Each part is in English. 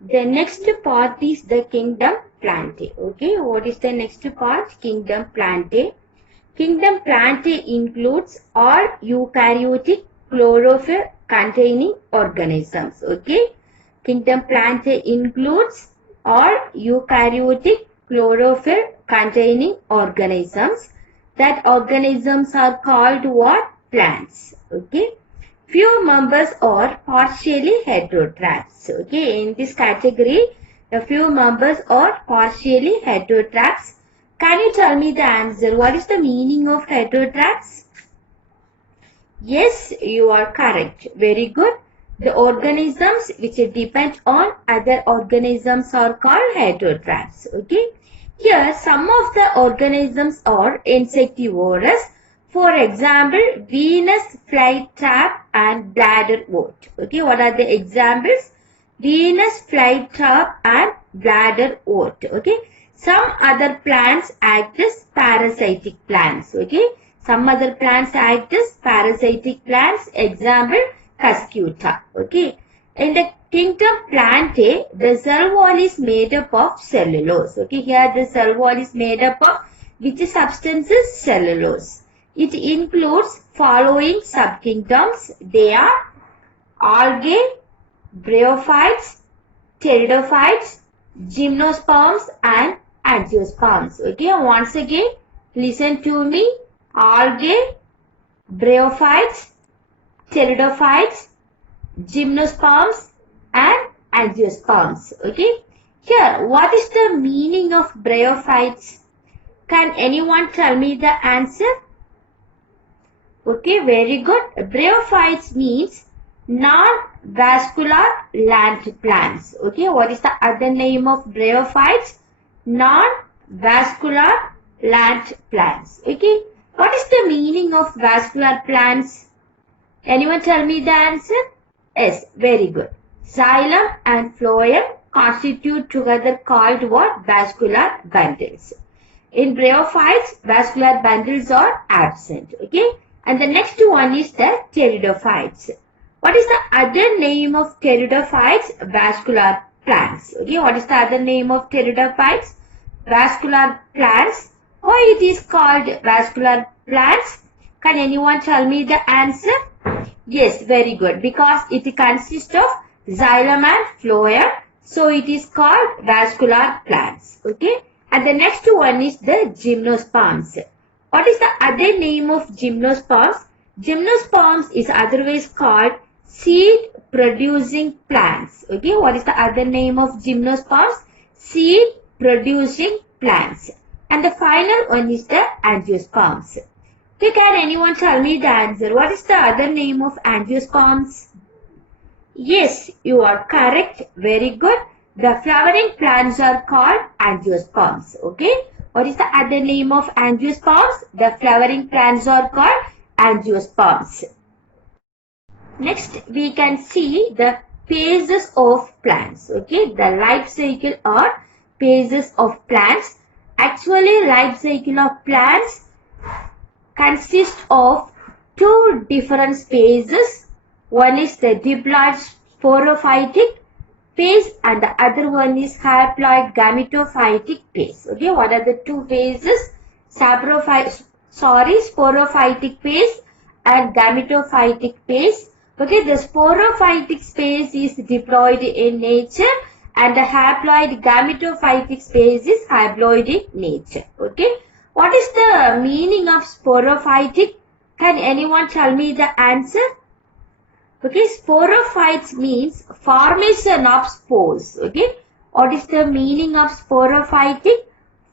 The next part is the kingdom Plantae. Okay, what is the next part? Kingdom Plantae. Kingdom Plantae includes all eukaryotic chlorophyll containing organisms. Okay, Kingdom Plantae includes all eukaryotic chlorophyll containing organisms. That organisms are called what? Plants. Okay. Few members are partially heterotrophs. Okay, in this category, the few members are partially heterotrophs. Can you tell me the answer? What is the meaning of heterotrophs? Yes, you are correct. Very good. The organisms which depend on other organisms are called heterotrophs. Okay. Here, some of the organisms are insectivorous. For example, Venus flytrap and bladderwort. Okay, what are the examples? Venus flytrap and bladderwort. Okay, some other plants act as parasitic plants. Okay, some other plants act as parasitic plants. Example, Cuscuta. Okay, in the kingdom Plantae, the cell wall is made up of cellulose. Okay, here the cell wall is made up of which substances? Cellulose. It includes following subkingdoms. They are algae, bryophytes, pteridophytes, gymnosperms and angiosperms. Okay, once again, listen to me. Algae, bryophytes, pteridophytes, gymnosperms and angiosperms. Okay, here, what is the meaning of bryophytes? Can anyone tell me the answer? Okay, very good. Bryophytes means non-vascular land plants. Okay, what is the other name of bryophytes? Non-vascular land plants. Okay, what is the meaning of vascular plants? Anyone tell me the answer? Yes, very good. Xylem and phloem constitute together called what? Vascular bundles. In bryophytes, vascular bundles are absent. Okay. And the next one is the pteridophytes. What is the other name of pteridophytes? Vascular plants. Okay, what is the other name of pteridophytes? Vascular plants. Why it is called vascular plants? Can anyone tell me the answer? Yes, very good. Because it consists of xylem and phloem. So it is called vascular plants. Okay. And the next one is the gymnosperms. What is the other name of gymnosperms? Gymnosperms is otherwise called seed producing plants. Okay, what is the other name of gymnosperms? Seed producing plants. And the final one is the angiosperms. Okay, can anyone tell me the answer? What is the other name of angiosperms? Yes, you are correct. Very good. The flowering plants are called angiosperms. Okay. What is the other name of angiosperms? The flowering plants are called angiosperms. Next, we can see the phases of plants. Okay, the life cycle or phases of plants. Actually, life cycle of plants consists of two different phases. One is the diploid sporophytic phase and the other one is haploid gametophytic phase. Okay, what are the two phases? Sporophytic phase and gametophytic phase. Okay, the sporophytic phase is diploid in nature and the haploid gametophytic phase is haploid in nature. Okay, what is the meaning of sporophytic? Can anyone tell me the answer? Okay, sporophytes means formation of spores. Okay, what is the meaning of sporophytic?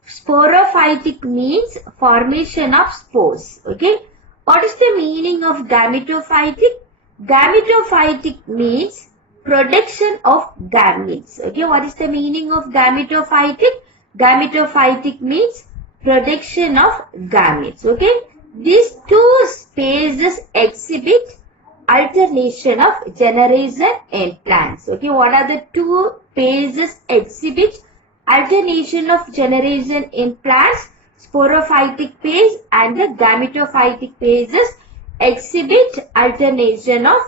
Sporophytic means formation of spores. Okay, what is the meaning of gametophytic? Gametophytic means production of gametes. Okay, what is the meaning of gametophytic? Gametophytic means production of gametes. Okay, these two phases exhibit alternation of generation in plants. Okay, what are the two phases exhibit alternation of generation in plants? Sporophytic phase and the gametophytic phases exhibit alternation of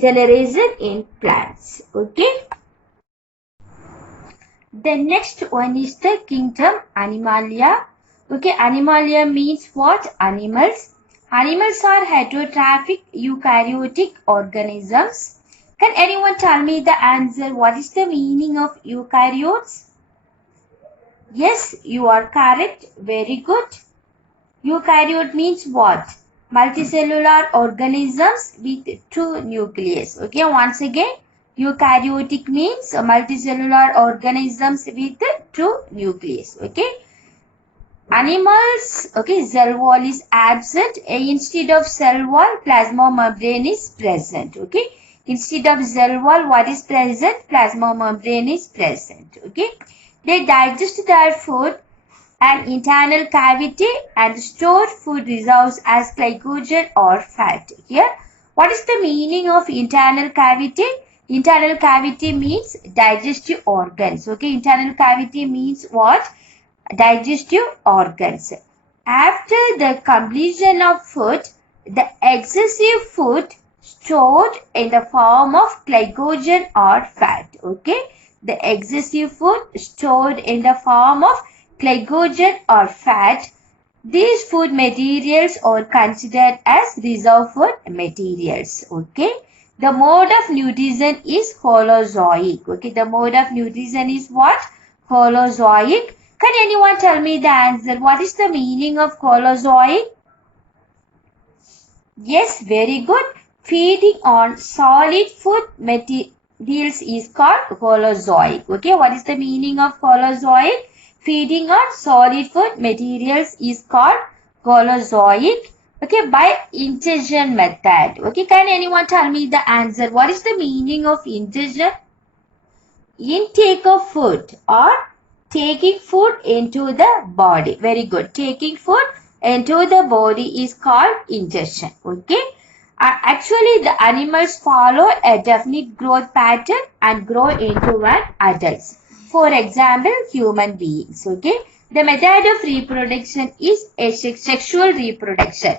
generation in plants. Okay. The next one is the kingdom Animalia. Okay, Animalia means what? Animals. Animals are heterotrophic eukaryotic organisms. Can anyone tell me the answer? What is the meaning of eukaryotes? Yes, you are correct. Very good. Eukaryote means what? Multicellular organisms with two nucleus. Okay, once again, eukaryotic means multicellular organisms with two nucleus. Okay. Animals, okay, cell wall is absent. Instead of cell wall, plasma membrane is present. Okay. Instead of cell wall, what is present? Plasma membrane is present. Okay. They digest their food and internal cavity and store food reserves as glycogen or fat. Here, what is the meaning of internal cavity? Internal cavity means digestive organs. Okay, internal cavity means what? Digestive organs. After the completion of food, the excessive food stored in the form of glycogen or fat. Okay, the excessive food stored in the form of glycogen or fat. These food materials are considered as reserve food materials. Okay. The mode of nutrition is holozoic. Okay. The mode of nutrition is what? Holozoic. Can anyone tell me the answer? What is the meaning of holozoic? Yes, very good. Feeding on solid food materials is called holozoic. Okay. What is the meaning of holozoic? Feeding on solid food materials is called holozoic. Okay, by ingestion method. Okay, can anyone tell me the answer? What is the meaning of ingestion? Intake of food or taking food into the body. Very good. Taking food into the body is called ingestion. Okay. Actually, the animals follow a definite growth pattern and grow into an adults. For example, human beings. Okay. The method of reproduction is a sexual reproduction.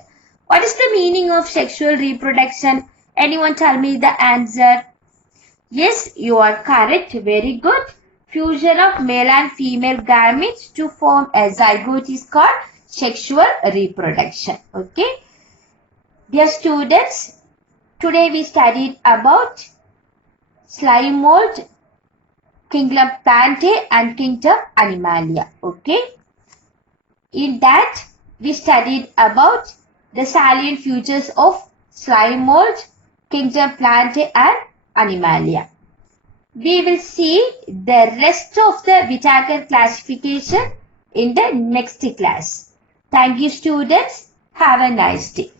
What is the meaning of sexual reproduction? Anyone tell me the answer? Yes, you are correct. Very good. Fusion of male and female gametes to form a zygote is called sexual reproduction. Okay. Dear students, today we studied about slime mold, kingdom Plantae and kingdom Animalia. Okay. In that, we studied about the salient features of slime mold, kingdom Plantae and Animalia. We will see the rest of the Whittaker classification in the next class. Thank you, students. Have a nice day.